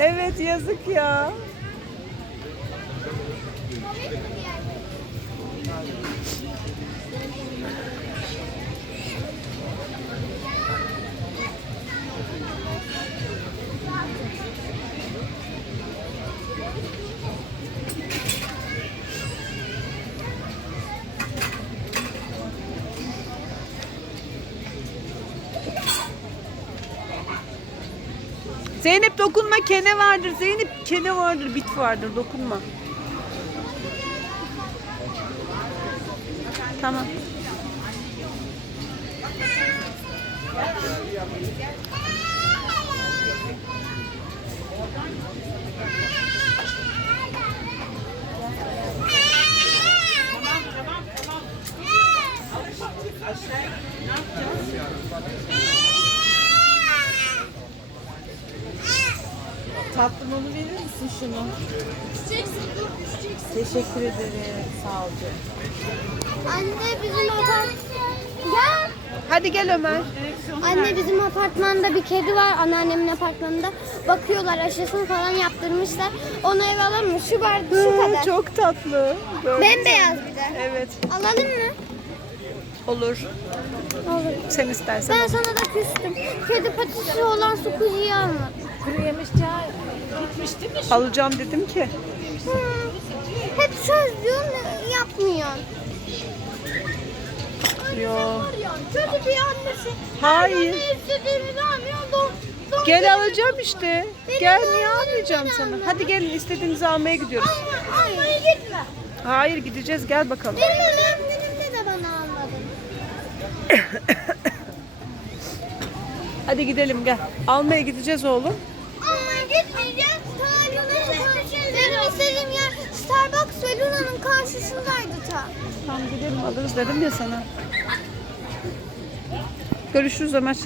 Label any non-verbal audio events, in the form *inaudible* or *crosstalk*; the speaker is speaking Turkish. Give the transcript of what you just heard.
Evet yazık ya. Zeynep dokunma kene vardır. Zeynep kene vardır, bit vardır. Dokunma. Tamam. Tatlım onu verir misin şunu? Teşekkür ederim. Sağ ol canım. Anne bizim apart... Gel. Hadi gel Ömer. Anne bizim apartmanda bir kedi var anneannemin apartmanında. Bakıyorlar aşısını falan yaptırmışlar. Onu eve alalım mı? Şu bar şu kadar. Çok tatlı. Böyle. Bembeyaz bir de. Evet. Alalım mı? Olur. Olur. Sen istersen. Ben sana da küstüm. Kedi patisi olan su kuyuyu almadım. Kuru yemiş çay gitmiş değil mi? Alacağım dedim ki. Hı. Hep söz diyorsun yapmıyorsun. Yo. Kötü bir annesi. Hayır. Ne istediğimi almıyor. Don, don Gel alacağım işte. Gel niye almayacağım sana? Hadi gelin istediğinizi almaya gidiyoruz. Almaya gitme. Hayır gideceğiz gel bakalım. Benim öğretmenimde de bana almadın. *coughs* Hadi gidelim gel. Almaya gideceğiz oğlum. Almaya gitmeyeceğiz. Benim istediğim yer Starbucks ve Luna'nın karşısındaydı ta. Tamam gidelim alırız dedim ya sana. Görüşürüz Ömer.